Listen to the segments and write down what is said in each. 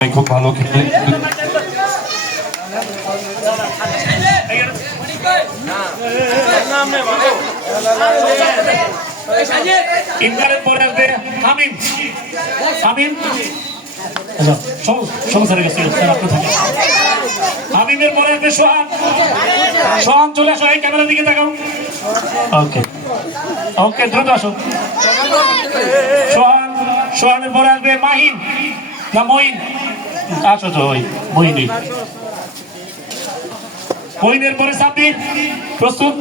খুব ভালো খেলে। পরে আসবে হামিম। হামিম? আচ্ছা, সমস্যা হয়ে আপনি থাকেন। হামিমের পরে আসবে সোহান। সোহান চলে আসো এই ক্যামেরার দিকে তাকাও। ওকে ওকে দ্রুত আসো। সোহান সোহানের পরে আসবে মাহিন না মহিন আসো তো ওই মহিনী মহিনের পরে সাব্বির, প্রস্তুত?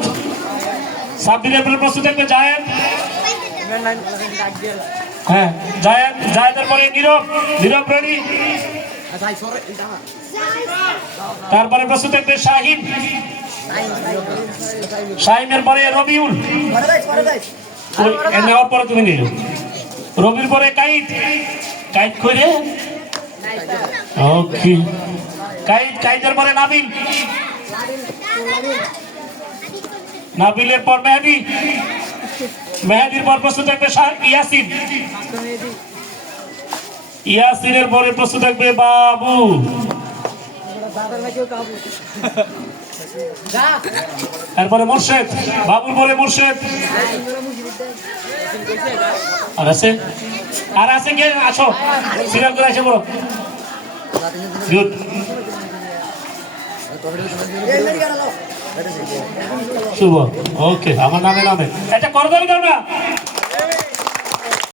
সাব্বিরের পরে প্রস্তুত থাকবে জায়েদ। হ্যাঁ জায়েদ, জায়েদের পরে নীরব। নীরব রেডি? তারপরে প্রস্তুত থাকবে শাহিন। শাহিনের পরে রবিউল। নেওয়ার পরে তুমি নিল রবির পরে কাইট। কাইট করে ওকে কাইট কাইটের পরে নাবিল? নাবিলের পর মেহেদি। মেহেদির পর প্রস্তুত থাকবে ইয়াসিন। ইয়াসিনের পরে প্রস্তুত থাকবে বাবু। তারপরে মোর্শেদ বাবুর পরে মোর্শেদ। আর আছে? আর আছে কে? আসো। সিরিয়াল করে আসে বলো। গুড শুভ। ওকে আমার নামে নামে। এটা করবেন না